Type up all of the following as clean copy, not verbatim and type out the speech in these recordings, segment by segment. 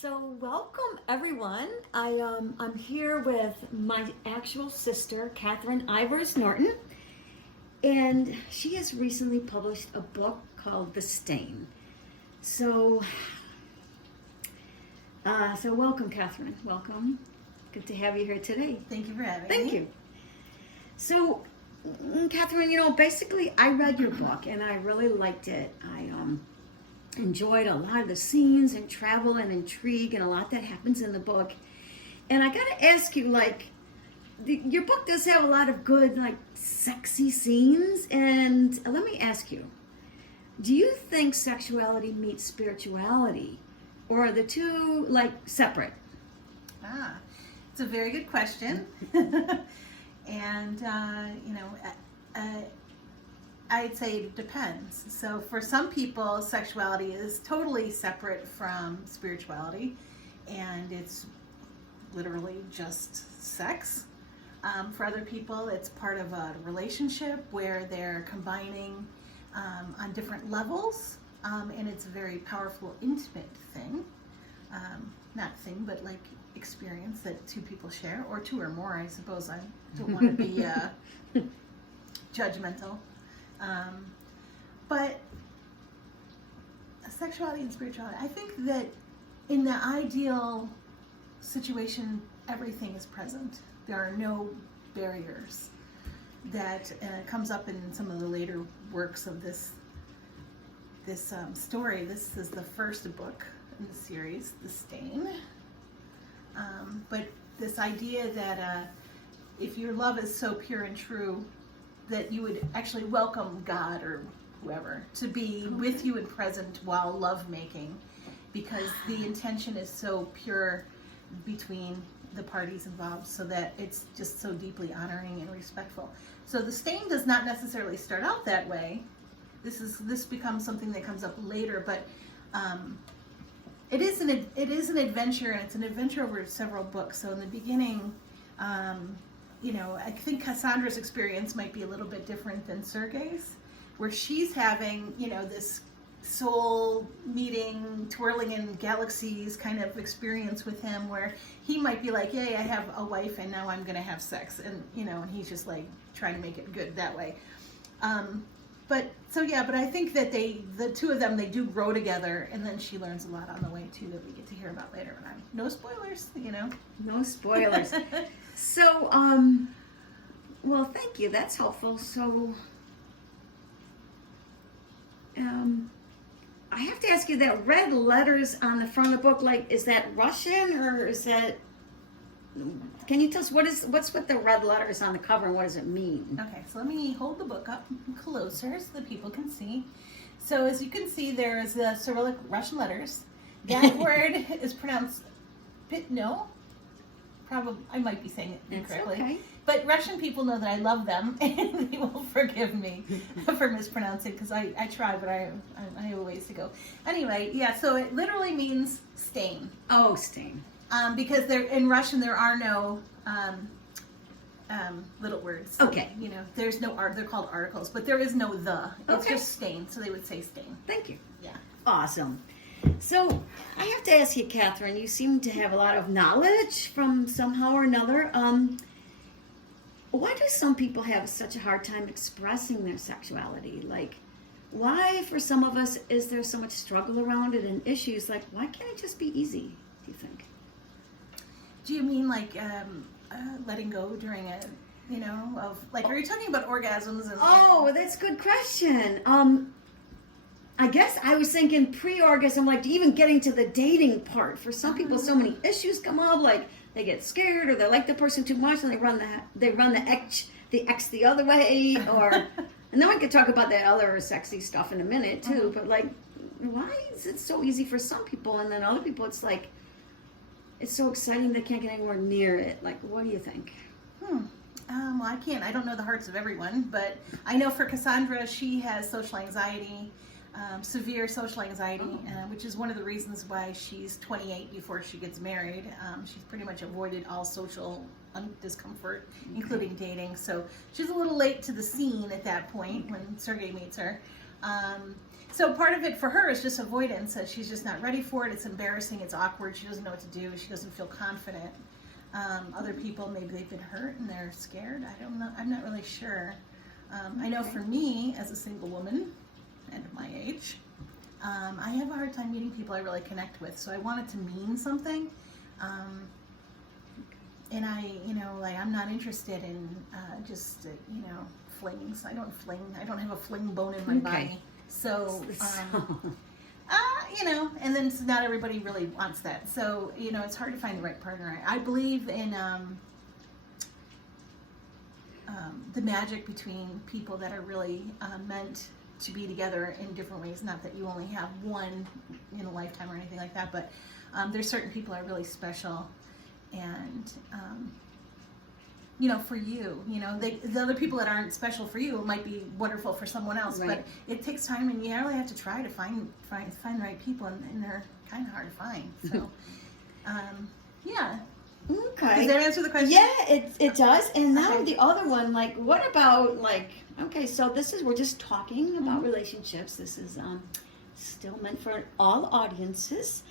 So welcome everyone. I'm here with my actual sister, Catherine Ivers Norton, and she has recently published a book called The Stain. So welcome, Catherine. Welcome. Good to have you here today. Thank you for having me. Thank you. So, Catherine, basically, I read your book and I really liked it. I enjoyed a lot of the scenes and travel and intrigue and a lot that happens in the book. And I gotta ask you, your book does have a lot of good, sexy scenes. And let me ask you, do you think sexuality meets spirituality, or are the two separate? It's a very good question. And, I'd say it depends. So for some people, sexuality is totally separate from spirituality, and it's literally just sex. For other people, it's part of a relationship where they're combining on different levels, and it's a very powerful, intimate thing. Not thing, but experience that two people share, or two or more, I suppose. I don't want to be judgmental. But sexuality and spirituality, I think that in the ideal situation, everything is present. There are no barriers. That comes up in some of the later works of this story. This is the first book in the series, The Stain. But this idea that if your love is so pure and true, that you would actually welcome God or whoever to be with you and present while lovemaking, because the intention is so pure between the parties involved, so that it's just so deeply honoring and respectful. So the stain does not necessarily start out that way. This becomes something that comes up later, but it is an adventure, and it's an adventure over several books. So in the beginning, I think Cassandra's experience might be a little bit different than Sergei's, where she's having, this soul meeting, twirling in galaxies kind of experience with him, where he might be like, yay, I have a wife and now I'm going to have sex. And, and he's just trying to make it good that way. But I think that the two of them, they do grow together, and then she learns a lot on the way too that we get to hear about later. And no spoilers, No spoilers. So, well, thank you. That's helpful. So, I have to ask you, that red letters on the front of the book, is that Russian, or is that? Can you tell us what's with the red letters on the cover, and what does it mean? Okay, so let me hold the book up closer so that people can see. So as you can see, there's the Cyrillic Russian letters. That word is pronounced Pitno. Probably, I might be saying it incorrectly. Okay. But Russian people know that I love them, and they will forgive me for mispronouncing, because I try, but I have a ways to go. Anyway, so it literally means stain. Oh, stain. Because in Russian there are no little words. Okay. There's no art. They're called articles, but there is no the. It's just stain, so they would say stain. Thank you. Yeah. Awesome. So I have to ask you, Catherine, you seem to have a lot of knowledge from somehow or another. Why do some people have such a hard time expressing their sexuality? Why, for some of us, is there so much struggle around it and issues? Why can't it just be easy, do you think? Do you mean letting go during a, are you talking about orgasms? Oh, that's a good question. I guess I was thinking pre-orgasm, even getting to the dating part. For some people, so many issues come up, they get scared, or they like the person too much, and they run the X the other way, or and then we could talk about that other sexy stuff in a minute too. But why is it so easy for some people, and then other people it's it's so exciting they can't get anywhere near it? What do you think? Well, I don't know the hearts of everyone, but I know for Cassandra, she has social anxiety. Severe social anxiety, which is one of the reasons why she's 28 before she gets married. She's pretty much avoided all social discomfort, including dating. So she's a little late to the scene at that point when Sergei meets her. So part of it for her is just avoidance, that she's just not ready for it. It's embarrassing, it's awkward, she doesn't know what to do, she doesn't feel confident. Other people, maybe they've been hurt and they're scared. I don't know, I'm not really sure. I know for me, as a single woman, and my age, I have a hard time meeting people I really connect with, so I want it to mean something. And I'm not interested in just, flings. I don't have a fling bone in my body. So, and then not everybody really wants that. So, it's hard to find the right partner. I believe in the magic between people that are really meant to be together in different ways. Not that you only have one in a lifetime or anything like that, but there's certain people that are really special. And, for you, the other people that aren't special for you might be wonderful for someone else, right. But it takes time, and you really have to try to find the right people, and they're kind of hard to find. So, yeah. Okay. Does that answer the question? Yeah, it does. And now Okay. the other one, what about okay, so we're just talking about relationships. This is still meant for all audiences.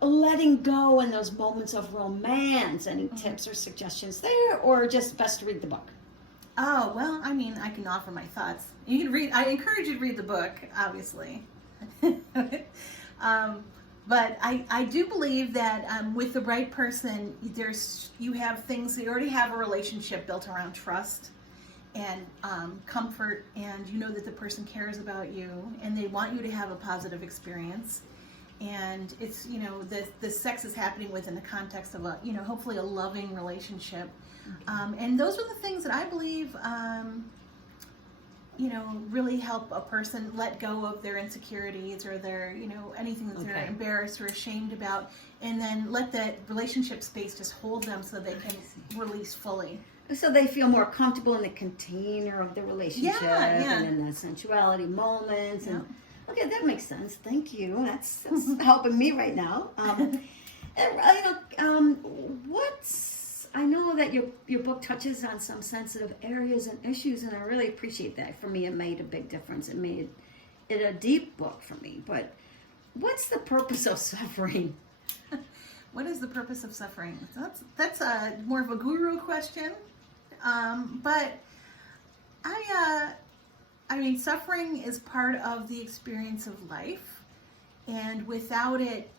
Letting go in those moments of romance. Any tips or suggestions there, or just best to read the book? Oh, well, I can offer my thoughts. You can read. I encourage you to read the book, obviously. But I do believe that with the right person, you already have a relationship built around trust and comfort, and you know that the person cares about you, and they want you to have a positive experience. And it's, the sex is happening within the context of hopefully a loving relationship. And those are the things that I believe, really help a person let go of their insecurities or their, anything that they're embarrassed or ashamed about, and then let that relationship space just hold them so they can release fully. So they feel more comfortable in the container of the relationship Yeah. and in the sensuality moments. And okay, that makes sense. Thank you. That's helping me right now. I know that your book touches on some sensitive areas and issues, and I really appreciate that. For me, it made a big difference. It made it a deep book for me. But what's the purpose of suffering? What is the purpose of suffering? That's more of a guru question. But suffering is part of the experience of life, and without it,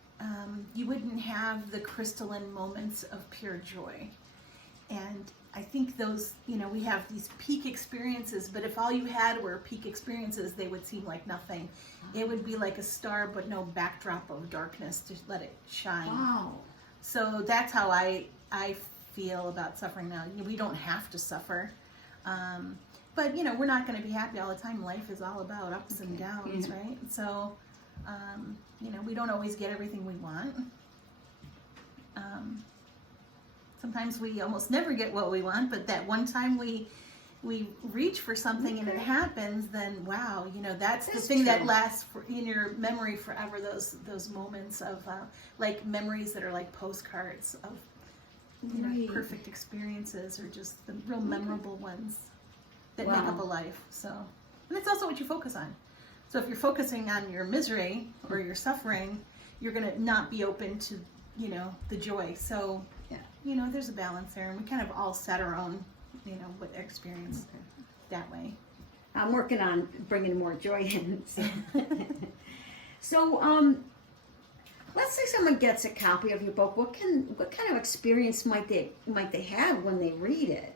you wouldn't have the crystalline moments of pure joy. And I think those, we have these peak experiences, but if all you had were peak experiences, they would seem like nothing. It would be like a star, but no backdrop of darkness to let it shine. Wow. So that's how I feel about suffering now. We don't have to suffer. But, we're not going to be happy all the time. Life is all about ups and downs, right? So, we don't always get everything we want. Sometimes we almost never get what we want, but that one time we reach for something and it happens, then wow, that's the thing that lasts in your memory forever. Those moments of memories that are like postcards of perfect experiences, or just the real memorable ones that make up a life. So, and it's also what you focus on. So if you're focusing on your misery or your suffering, you're going to not be open to, the joy. So, there's a balance there, and we kind of all set our own, what experience that way. I'm working on bringing more joy in. So, let's say someone gets a copy of your book. What kind of experience might they have when they read it?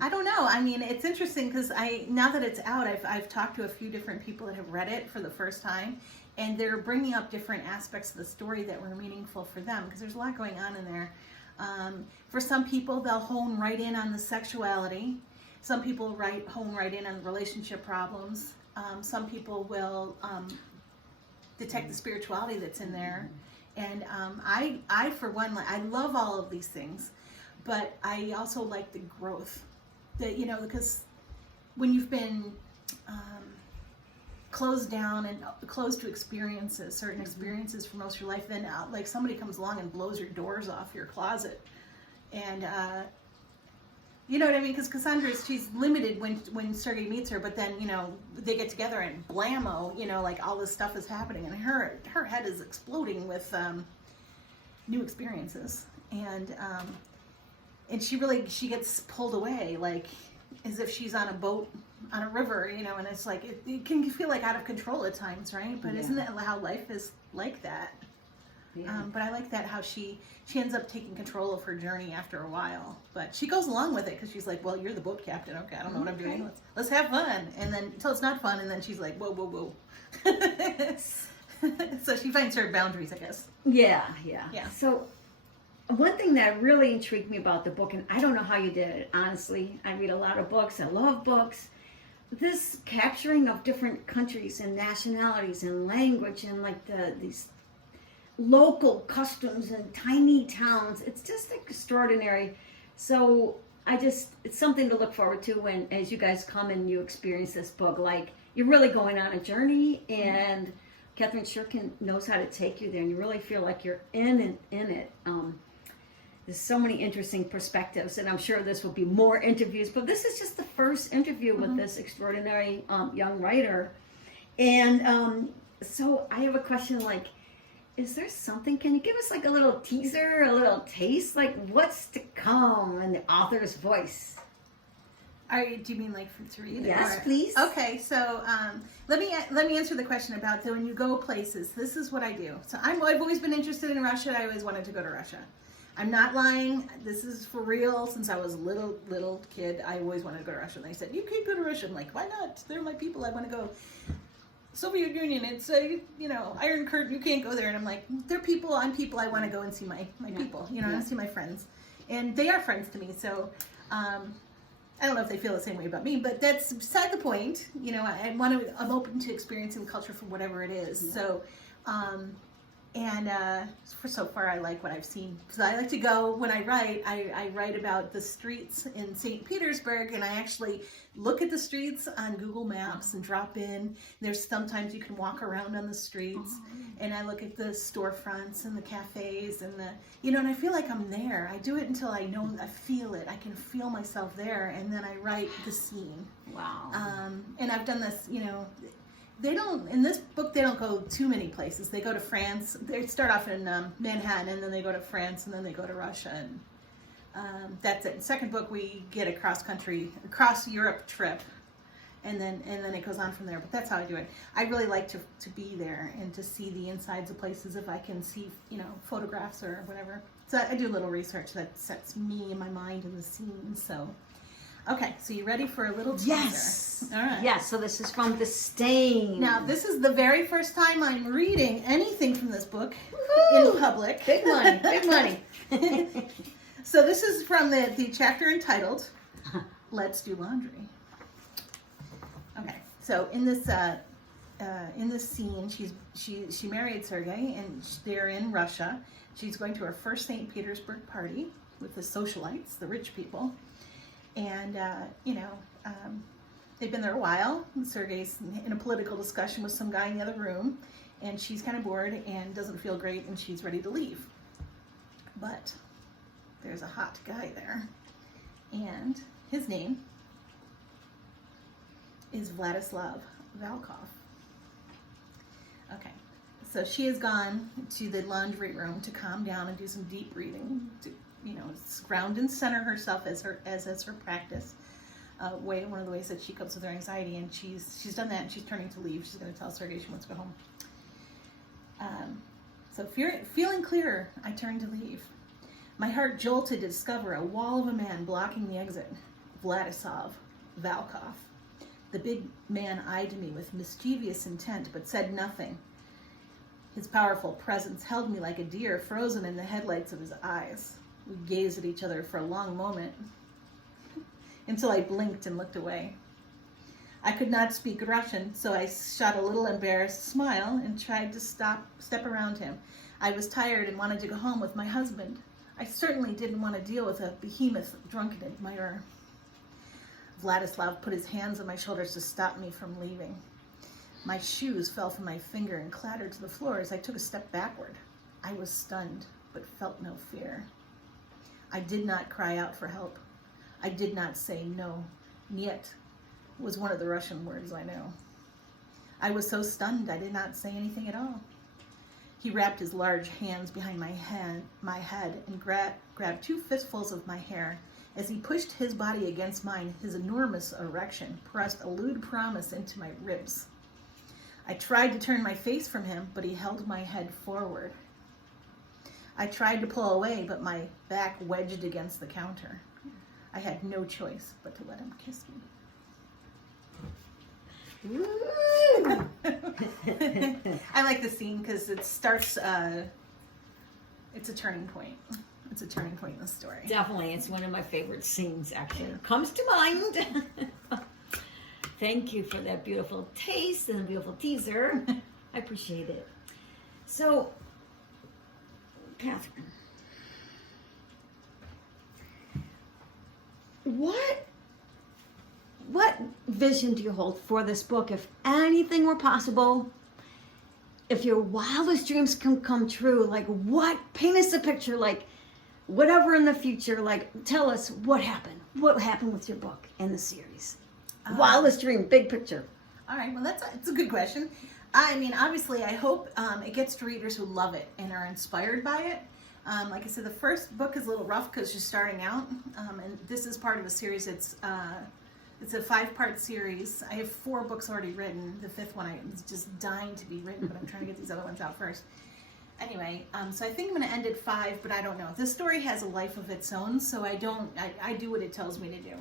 I don't know. It's interesting because now that it's out, I've talked to a few different people that have read it for the first time, and they're bringing up different aspects of the story that were meaningful for them, because there's a lot going on in there. For some people, they'll hone right in on the sexuality. Some people hone right in on the relationship problems. Some people will detect the spirituality that's in there. And I for one, I love all of these things, but I also like the growth. Because when you've been closed down and closed to certain experiences for most of your life, then somebody comes along and blows your doors off your closet, and You know what I mean? Because Cassandra, she's limited when Sergei meets her, but then, you know, they get together and blammo, you know, like all this stuff is happening, and her head is exploding with new experiences, and she gets pulled away, like as if she's on a boat on a river, you know, and it's like it can feel like out of control at times, right? But isn't that how life is like that? Yeah. But I like that how she ends up taking control of her journey after a while. But she goes along with it because she's like, well, you're the boat captain. Okay, I don't know what I'm doing. Let's have fun. And then until it's not fun, and then she's like, whoa. So she finds her boundaries, I guess. Yeah. Yeah. So one thing that really intrigued me about the book, and I don't know how you did it, honestly. I read a lot of books. I love books. This capturing of different countries and nationalities and language and like these local customs and tiny towns. It's just extraordinary. So it's something to look forward to when, as you guys come and you experience this book, like you're really going on a journey, and Catherine Shirkin knows how to take you there, and you really feel like you're in it. There's so many interesting perspectives, and I'm sure this will be more interviews, but this is just the first interview with this extraordinary young writer. And so I have a question, like, is there something, can you give us like a little teaser, a little taste, like what's to come in the author's voice? Do you mean like to read? Yes, please. Okay, so let me answer the question about when you go places. This is what I do. So I've always been interested in Russia. I always wanted to go to Russia. I'm not lying. This is for real. Since I was a little kid, I always wanted to go to Russia. And they said, you can't go to Russia. I'm like, why not? They're my people. I want to go. Soviet Union, it's a, Iron Curtain, you can't go there. And I'm like, they're people, I'm people, I want to go and see my people, I want to see my friends. And they are friends to me, so I don't know if they feel the same way about me, but that's beside the point. I'm open to experiencing culture for whatever it is. Yeah. So, so far I like what I've seen. So I like to go, when I write about the streets in St. Petersburg, and I actually look at the streets on Google Maps and drop in. There's sometimes you can walk around on the streets, and I look at the storefronts and the cafes and and I feel like I'm there. I do it until I know, I feel it. I can feel myself there, and then I write the scene. Wow. And I've done this, they don't, in this book, they don't go too many places. They go to France. They start off in Manhattan, and then they go to France, and then they go to Russia, and that's it. In the second book, we get a across Europe trip, and then it goes on from there. But that's how I do it. I really like to be there and to see the insides of places if I can see, photographs or whatever. So I do a little research that sets me in my mind in the scene, so... Okay, so you ready for a little teaser? Yes. All right. Yes, so this is from The Stain. Now, this is the very first time I'm reading anything from this book in public. Big money, big money. So this is from the chapter entitled, Let's Do Laundry. Okay, so in this scene, she married Sergei, and they're in Russia. She's going to her first St. Petersburg party with the socialites, the rich people. And, they've been there a while. Sergei's in a political discussion with some guy in the other room, and she's kind of bored and doesn't feel great, and she's ready to leave. But there's a hot guy there, and his name is Vladislav Valkov. Okay, so she has gone to the laundry room to calm down and do some deep breathing, to ground and center herself as her practice. One of the ways that she copes with her anxiety, and she's done that, and she's turning to leave. She's going to tell Sergei she wants to go home. So feeling clearer, I turned to leave. My heart jolted to discover a wall of a man blocking the exit. Vladislav Valkov. The big man eyed me with mischievous intent, but said nothing. His powerful presence held me like a deer frozen in the headlights of his eyes. We gazed at each other for a long moment, until I blinked and looked away. I could not speak Russian, so I shot a little embarrassed smile and tried to step around him. I was tired and wanted to go home with my husband. I certainly didn't want to deal with a behemoth drunken admirer. Vladislav put his hands on my shoulders to stop me from leaving. My shoes fell from my finger and clattered to the floor as I took a step backward. I was stunned, but felt no fear. I did not cry out for help. I did not say no. Niet was one of the Russian words I know. I was so stunned I did not say anything at all. He wrapped his large hands behind my head and grabbed 2 fistfuls of my hair. As he pushed his body against mine, his enormous erection pressed a lewd promise into my ribs. I tried to turn my face from him, but he held my head forward. I tried to pull away, but my back wedged against the counter. I had no choice but to let him kiss me. Woo! I like the scene because it starts, it's a turning point. It's a turning point in the story. Definitely. It's one of my favorite scenes, actually. Comes to mind. Thank you for that beautiful taste and a beautiful teaser. I appreciate it. So, Catherine, what vision do you hold for this book? If anything were possible, if your wildest dreams can come true, like paint us a picture, like whatever in the future, like tell us what happened with your book and the series. Wildest dream, big picture. All right, well, it's a good question. I mean, obviously, I hope it gets to readers who love it and are inspired by it. Like I said, the first book is a little rough because she's starting out, and this is part of a series. It's a 5-part series. I have 4 books already written. The 5th one is just dying to be written, but I'm trying to get these other ones out first. Anyway, so I think I'm going to end at 5, but I don't know. This story has a life of its own, so I do what it tells me to do.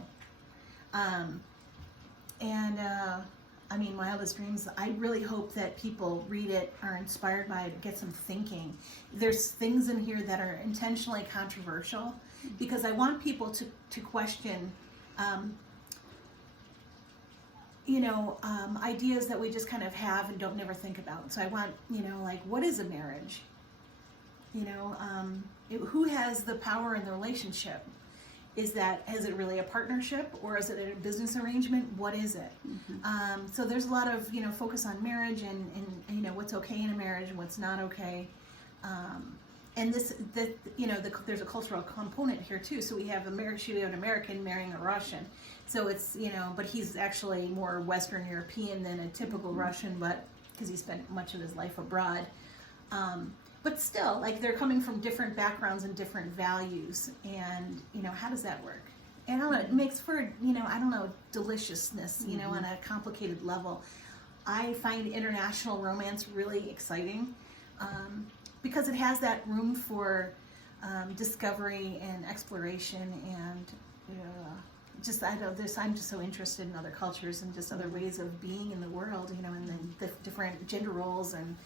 I mean, Wildest Dreams, I really hope that people read it, are inspired by it, get some thinking. There's things in here that are intentionally controversial because I want people to question, ideas that we just kind of have and don't never think about. So I want, like, what is a marriage? Who has the power in the relationship? Is it really a partnership or is it a business arrangement? What is it? Mm-hmm. So there's a lot of, focus on marriage and what's okay in a marriage and what's not okay. And there's a cultural component here too. So we have an American marrying a Russian. So it's, but he's actually more Western European than a typical Russian, but because he spent much of his life abroad. But still, like, they're coming from different backgrounds and different values, and, how does that work? And I don't know, it makes for, deliciousness, on a complicated level. I find international romance really exciting, because it has that room for discovery and exploration, and, I'm just so interested in other cultures and just other ways of being in the world, and then the different gender roles, and,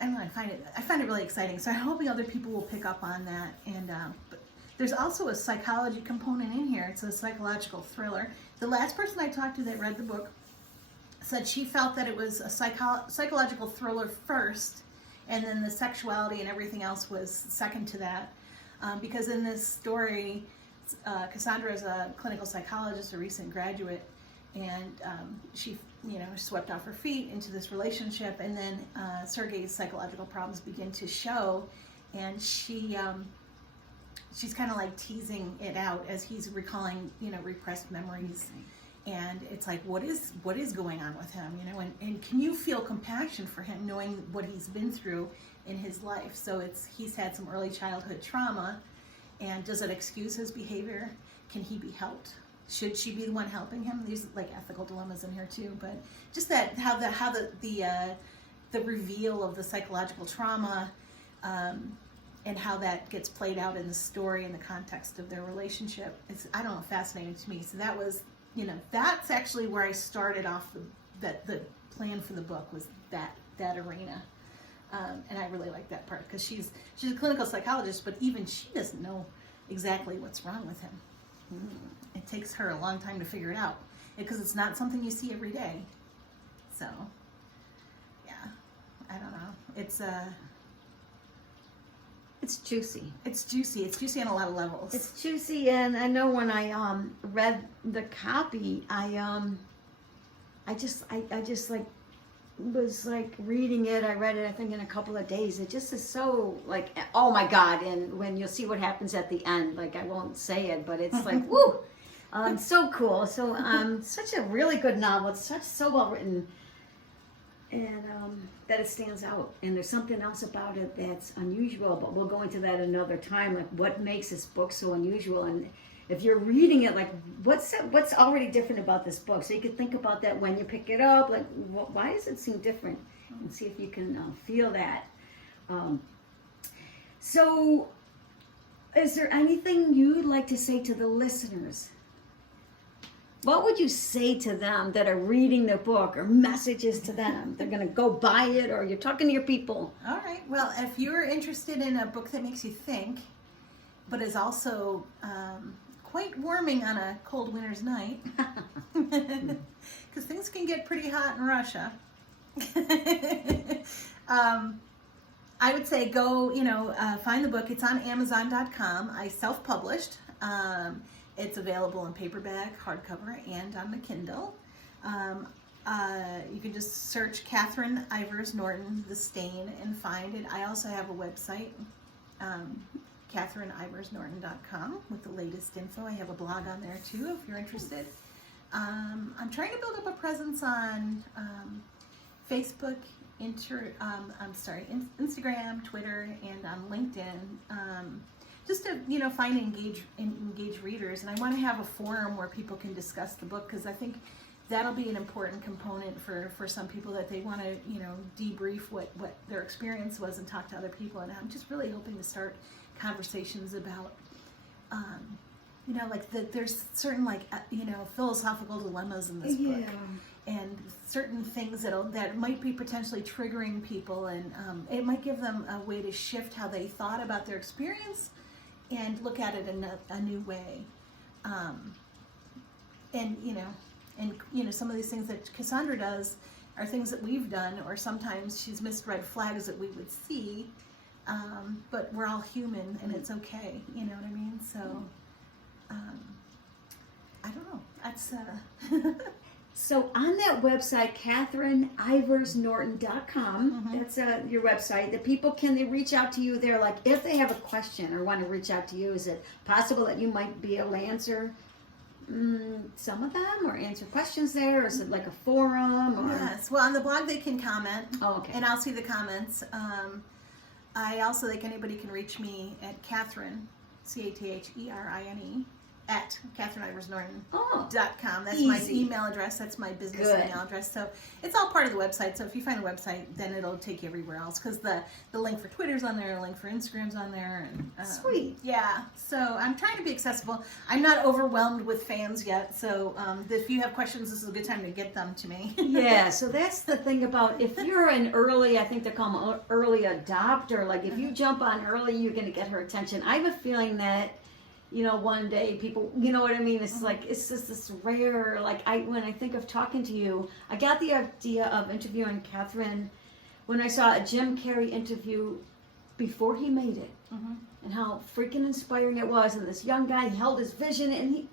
I don't know, I find it really exciting. So I'm hoping other people will pick up on that. And but there's also a psychology component in here. It's a psychological thriller. The last person I talked to that read the book said she felt that it was a psychological thriller first, and then the sexuality and everything else was second to that. Because in this story, Cassandra is a clinical psychologist, a recent graduate, and she swept off her feet into this relationship, and then Sergei's psychological problems begin to show, and she's kind of like teasing it out as he's recalling repressed memories, and it's like, what is going on with him, and can you feel compassion for him knowing what he's been through in his life? So he's had some early childhood trauma, and does it excuse his behavior? Can he be helped? Should she be the one helping him? There's like ethical dilemmas in here too, but just that how the reveal of the psychological trauma, and how that gets played out in the story in the context of their relationship, it's fascinating to me. So that was that's actually where I started off. The plan for the book was that arena, and I really like that part because she's a clinical psychologist, but even she doesn't know exactly what's wrong with him. It takes her a long time to figure it out because it's not something you see every day. So, yeah, I don't know. It's juicy. It's juicy. It's juicy on a lot of levels. It's juicy, and I know when I read the copy, I just like was like reading it. I read it, I think, in a couple of days. It just is so like, oh my God. And when you'll see what happens at the end, like I won't say it, but it's like, woo, so cool. So such a really good novel. It's so well written, and that it stands out. And there's something else about it that's unusual, but we'll go into that another time, like what makes this book so unusual. And if you're reading it, like what's already different about this book? So you can think about that when you pick it up, like why does it seem different? And see if you can feel that. So is there anything you'd like to say to the listeners? What would you say to them that are reading the book, or messages to them? They're going to go buy it, or you're talking to your people. All right. Well, if you're interested in a book that makes you think, but is also quite warming on a cold winter's night, because things can get pretty hot in Russia, I would say go, find the book. It's on Amazon.com. I self-published. It's available in paperback, hardcover, and on the Kindle. You can just search Catherine Ivers Norton, The Stain, and find it. I also have a website, CatherineIversNorton.com, with the latest info. I have a blog on there too, if you're interested. I'm trying to build up a presence on Facebook, Instagram, Twitter, and on LinkedIn. Just to find engage readers, and I want to have a forum where people can discuss the book, because I think that'll be an important component for some people, that they want to debrief what their experience was and talk to other people. And I'm just really hoping to start conversations about there's certain philosophical dilemmas in this book, and certain things that might be potentially triggering people, and it might give them a way to shift how they thought about their experience and look at it in a new way. And some of these things that Cassandra does are things that we've done, or sometimes she's missed red flags that we would see, but we're all human, and it's okay, you know what I mean? So I don't know, that's So on that website, CatherineIversNorton.com, that's your website. The people, can they reach out to you there? Like if they have a question or want to reach out to you, is it possible that you might be able to answer some of them, or answer questions there? Or is it like a forum? Or? Yes, well, on the blog they can comment, okay. And I'll see the comments. I also think anybody can reach me at Catherine, CATHERINE, at CatherineIversNorton.com. That's my email address. That's my business email address. So it's all part of the website. So if you find a website, then it'll take you everywhere else, because the link for Twitter's on there, the link for Instagram's on there. And, sweet. Yeah. So I'm trying to be accessible. I'm not overwhelmed with fans yet. So if you have questions, this is a good time to get them to me. Yeah. So that's the thing about, if you're an early, I think they call them early adopter, like if you jump on early, you're going to get her attention. I have a feeling that one day people, you know what I mean? It's like, it's just this rare, like when I think of talking to you, I got the idea of interviewing Catherine when I saw a Jim Carrey interview before he made it, and how freaking inspiring it was. And this young guy held his vision, and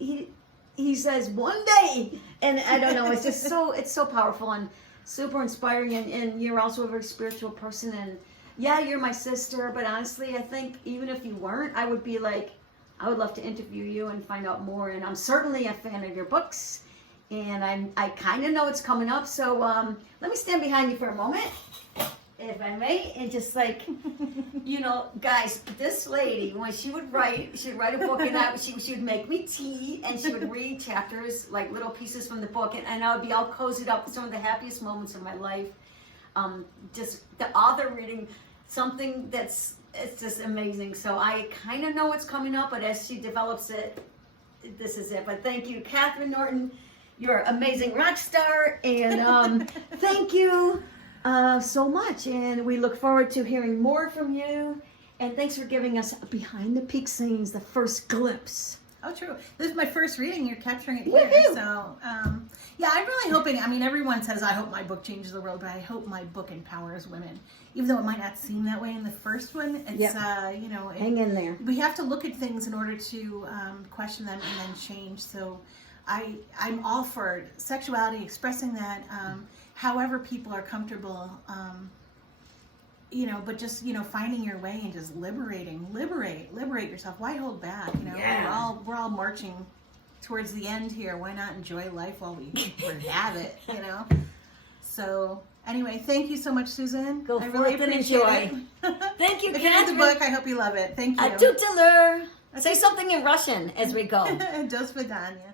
he says, one day, and I don't know, it's just it's so powerful and super inspiring. And you're also a very spiritual person, and yeah, you're my sister, but honestly, I think even if you weren't, I would be like, I would love to interview you and find out more. And I'm certainly a fan of your books, and I kind of know it's coming up. So let me stand behind you for a moment, if I may, and just like, guys, this lady, when she'd write a book, and she would make me tea, and she would read chapters, like little pieces from the book, and I would be all cozied up with some of the happiest moments of my life. Just the author reading something it's just amazing. So I kind of know what's coming up, but as she develops it, this is it. But thank you, Catherine Norton. You're an amazing rock star, and thank you so much. And we look forward to hearing more from you. And thanks for giving us behind the peak scenes, the first glimpse. Oh, true. This is my first reading. You're capturing it here. So, yeah, I'm really hoping, everyone says, I hope my book changes the world, but I hope my book empowers women. Even though it might not seem that way in the first one, it's, hang in there. We have to look at things in order to question them and then change. So I'm all for sexuality, expressing that, however people are comfortable, but just, finding your way and just liberate yourself. Why hold back? Yeah. We're all marching towards the end here. Why not enjoy life while we have it, So anyway, thank you so much, Susan. Go I forth really and appreciate enjoy. it. Thank you, If you read the Catherine. book, I hope you love it. Thank you. A tuteler. Say something in Russian as we go. До свидания.